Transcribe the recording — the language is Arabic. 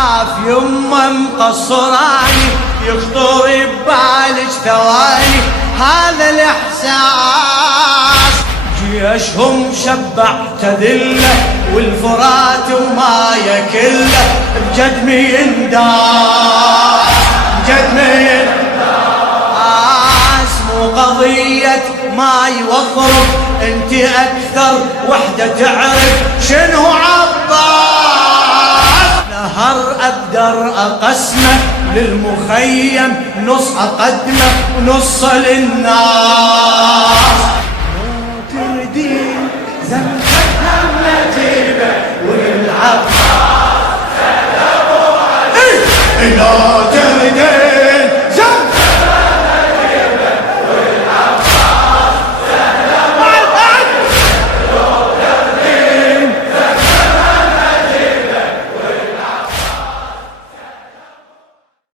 في يمه مقصراني يخطر ببالج ثواني هذا الاحساس. جيشهم شبع تذله والفرات وما يكله بجد ينداس بجد ينداس. مو قضية ماي وخرب انت اكثر وحدة تعرف شنو عباس. نهر اقدر اقسمه للمخيم نص اقدمه ونص للناس.